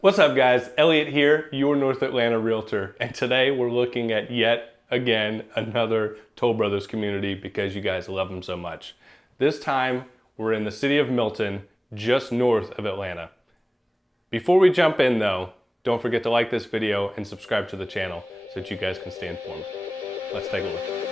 What's up guys, Elliot here, your North Atlanta Realtor, and today we're looking at yet again another Toll Brothers community because you guys love them so much. This time we're in the city of Milton, just north of Atlanta. Before we jump in though, don't forget to like this video and subscribe to the channel so that you guys can stay informed. Let's take a look.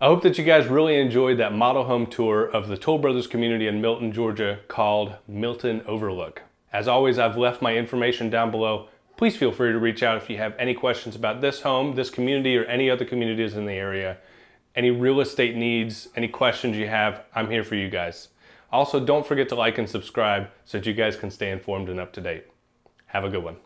I hope that you guys really enjoyed that model home tour of the Toll Brothers community in Milton, Georgia called Milton Overlook. As always, I've left my information down below. Please feel free to reach out if you have any questions about this home, this community, or any other communities in the area. Any real estate needs, any questions you have, I'm here for you guys. Also, don't forget to like and subscribe so that you guys can stay informed and up to date. Have a good one.